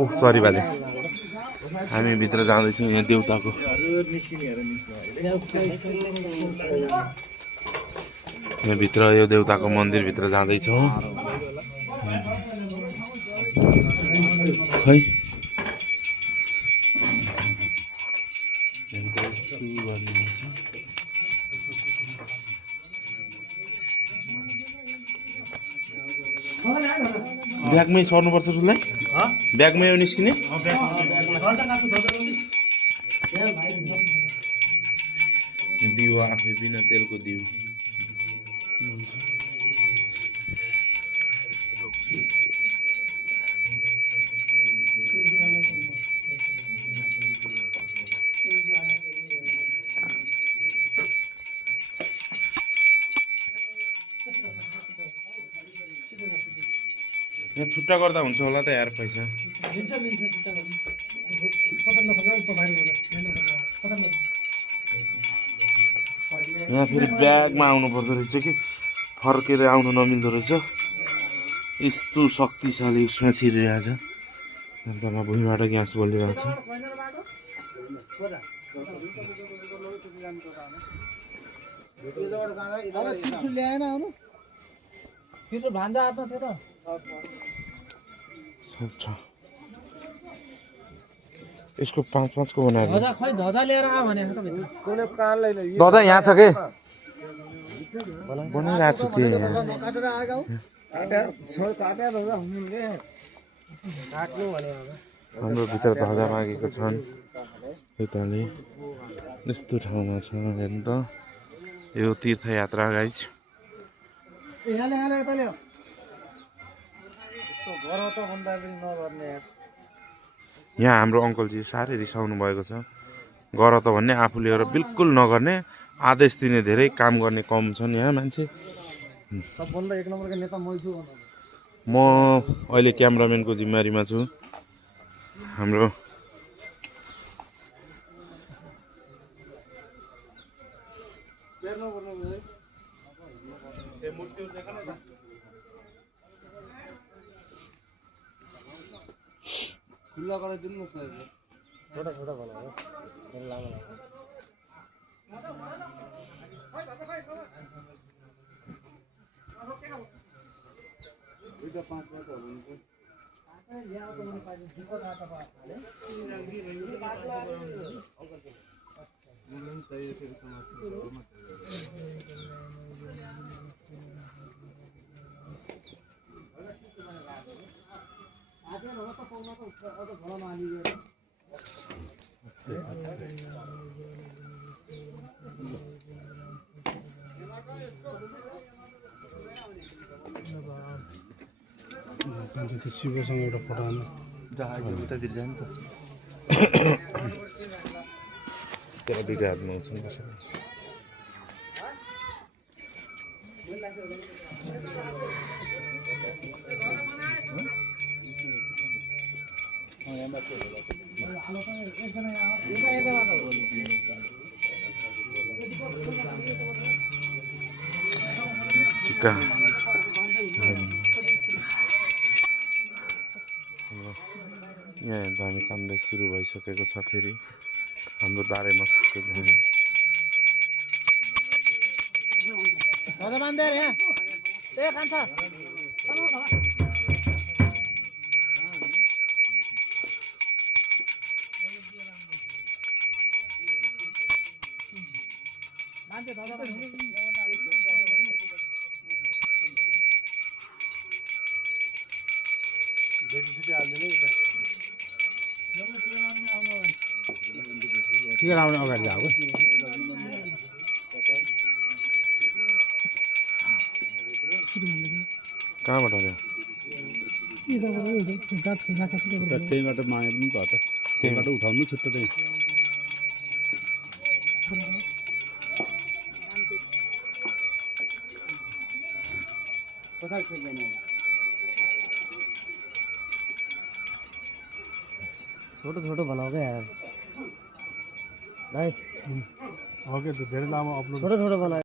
ओह sorry बाजे, हामी भित्र जाँदैछौँ। यहाँ देउताको यहाँ भित्र यो देउताको मन्दिरभित्र जाँदैछौँ। खै ब्यागमै सर्नुपर्छ उसलाई, ब्यागमै हो निस्किने। दिउ आफै बिना तेलको दिउ। यहाँ छुट्टा गर्दा हुन्छ होला त यार पैसा। यहाँ फेरि ब्यागमा आउनु पर्दो रहेछ कि फर्केर आउनु नमिल्दो रहेछ। यस्तो शक्तिशाली उसमा छिरिरहेछ। अन्त भुइँबाट ग्यास बलिरहेछ। यसको 5-5 को बनाएर दादा यहाँ छ के बनाइरहेको छु के हाम्रो भित्र ध्वजा मागेको छन्। यताले यस्तो ठाउँमा छ हेर्नु त, यो तीर्थयात्रा गाइज। यहाँ हाम्रो अङ्कलजी साह्रै रिसाउनु भएको छ। गर त भन्ने आफूले एउटा बिल्कुल नगर्ने, आदेश दिने धेरै, काम गर्ने कम छन् यहाँ मान्छे। म अहिले क्यामराम्यानको जिम्मेवारीमा छु। हाम्रो खुला कर दिन छोटा छोटा बना शिवसँग एउटा पठाउनु उतातिर जाने त त्यहाँ दुईटा हातमा आउँछन् कसरी टिका यहाँ धामी कामले सुरु भइसकेको छ। फेरि हाम्रो दारे मस्जिदको धामी के आउने अगाडि आएको कहाँबाट त्यहीबाट मागे पनि त त्यहीबाट उठाउनु छुट्टा चाहिँ छोटो छोटो बनाओगे यार भाई। ओके तो धेरै लामो अपलोड छोटो छोटो बनाए।